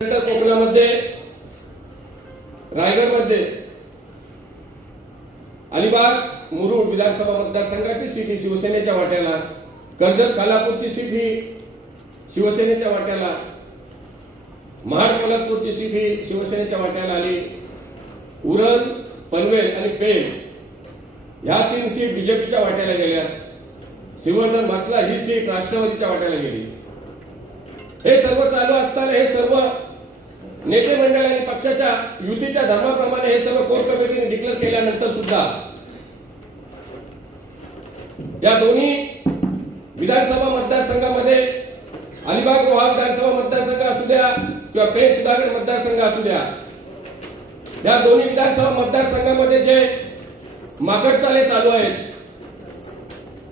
कोकणामध्ये रायगडमध्ये अलिबाग मुरुड विधानसभा मतदारसंघाची सीट ही शिवसेनेच्या वाट्याला, कर्जत खालापूरची सीट ही शिवसेनेच्या वाट्याला, महाड कोल्हापूरची सीट ही शिवसेनेच्या वाट्याला आली, उरण पनवेल आणि पेण ह्या तीन सीट बीजेपीच्या वाट्याला गेल्या, श्रीवर्धन म्हसला ही सीट राष्ट्रवादीच्या वाट्याला गेली। हे सर्व चालू असताना हे सर्व नेते मंडळांनी पक्षाच्या युतीच्या धर्माप्रमाणे हे सर्व कोर कमिटीने डिक्लेअर केल्यानंतर सुद्धा या दोन्ही विधानसभा मतदारसंघामध्ये अलिबाग रोहा विधानसभा मतदारसंघ असू द्या किंवा पेण सुधागड मतदारसंघ असू द्या, या दोन्ही विधानसभा मतदारसंघामध्ये जे माकडचाले चालू आहेत,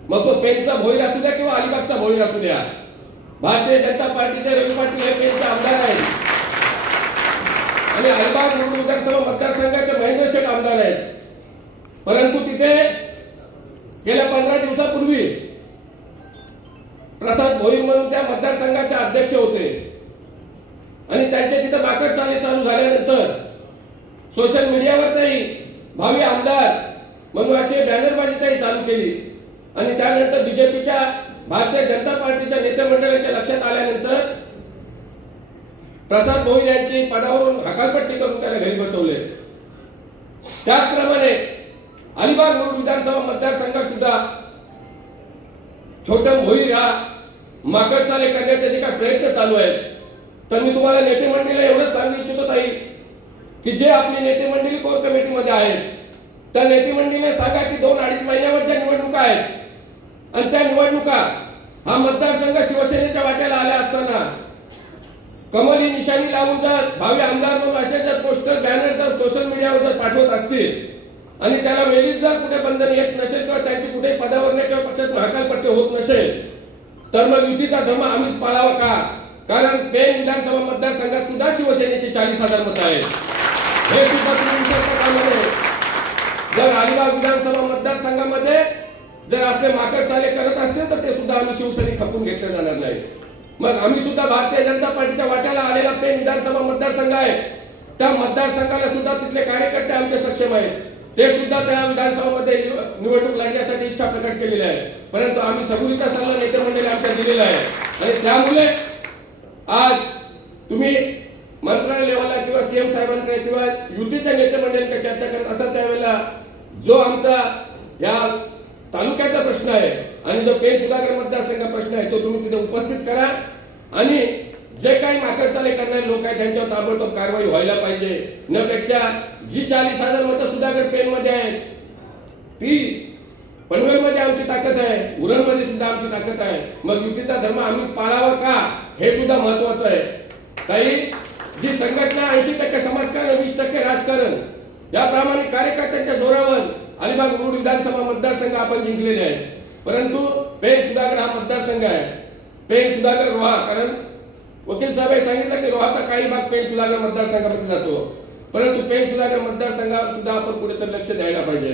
मग तो पेणचा भोईर असू द्या किंवा अलिबागचा भोईर असू द्या, भारतीय जनता पार्टीचे रवी पाटील हे पेणचे आमदार आहेत आणि अलिबाग मुरुड विधानसभा मतदारसंघाचे महेंद्र शेठ आमदार आहेत। परंतु तिथे गेल्या 15 दिवसापूर्वी प्रसाद भोईर म्हणून त्या मतदारसंघाचे अध्यक्ष होते आणि त्यांचे तिथे माकडचाले चालू झाल्यानंतर सोशल मीडियावर त्यांनी भावी आमदार म्हणून अशी बॅनरबाजी त्यांनी चालू केली आणि त्यानंतर बीजेपीच्या भारतीय जनता पार्टीच्या नेते मंडळाच्या लक्षात आल्यानंतर प्रसाद भोईर यांची पदावरून हकालपट्टी करून त्याला घरी बसवले। त्याचप्रमाणे अलिबाग मुरुड विधानसभा मतदारसंघात सुद्धा छोटं भोईर हा माकडचाले करण्याचे जे काही प्रयत्न चालू आहेत, तर मी तुम्हाला नेते मंडळीला एवढंच सांगू इच्छितो ताई की जे आपली नेते मंडळी कोर कमिटीमध्ये आहेत त्या नेते मंडळीने सांगा की 2-2.5 महिन्यावर ज्या निवडणुका आहेत आणि त्या निवडणुका हा मतदारसंघ शिवसेनेच्या वाट्याला आल्या असताना कमल ही निशाणी लावून जर भावी आमदार म्हणून असे जर पोस्टर बॅनर जर सोशल मीडियावर जर पाठवत असतील आणि त्याला वेळीच जर कुठे बंधन येत नसेल किंवा त्यांची कुठे पदावर किंवा पक्षात हकालपट्टी होत नसेल, तर मग युतीचा धर्म आम्हीच पाळावा का? कारण पेण विधानसभा मतदारसंघात सुद्धा शिवसेनेची 40,000 मतं आहेत। हे सुद्धा जर अलिबाग विधानसभा मतदारसंघामध्ये जर असले माकडचाले करत असतील तर ते सुद्धा आम्ही शिवसेने खपून घेतले जाणार नाही। मग आम्ही सुद्धा भारतीय जनता पार्टीच्या वाट्याला आलेला पेण विधानसभा मतदारसंघ आहे, त्या मतदारसंघाला सुद्धा तिथले कार्यकर्ते आमचे सक्षम आहेत, ते सुद्धा त्या विधानसभामध्ये निवडणूक लढण्यासाठी इच्छा प्रकट केलेली आहे। परंतु आम्ही सबुरीचा सल्ला नेते मंडळी आमच्या दिलेला आहे आणि त्यामुळे आज तुम्ही मंत्रालय लेवलला किंवा सीएम साहेबांकडे किंवा युतीच्या नेते मंडळींकडे चर्चा करत असाल त्यावेळेला जो आमचा या तालुक्याचा प्रश्न आहे आणि जो पेण सुधागड मतदारसंघ प्रश्न आहे तो तुम्ही तिथे उपस्थित करा आणि जे काही माकडचाले करणारे लोक आहेत त्यांच्यावर ताबडतोब कारवाई व्हायला पाहिजे। नपेक्षा जी 40,000 मतं सुधागड पेण मध्ये आहेत ती पनवेल मध्ये आमची ताकद आहे, उरण मध्ये सुद्धा आमची ताकद आहे, मग युतीचा धर्म आम्ही पाळावा का हे सुद्धा महत्वाचं आहे। काही जी संघटना 80% समाजकारण 20% राजकारण या प्रामाणिक कार्यकर्त्यांच्या जोरावर अलिबाग मुरुड विधानसभा मतदारसंघ आपण जिंकलेले आहे, परंतु पेण सुधागड हा मतदारसंघ आहे, पेण सुधागड रोहा, कारण वकील साहेब सांगितलं की रोहाचा काही भाग पेण सुधागड मतदारसंघामध्ये जातो, परंतु पेण सुधागड मतदारसंघावर सुद्धा आपण कुठेतरी लक्ष द्यायला पाहिजे।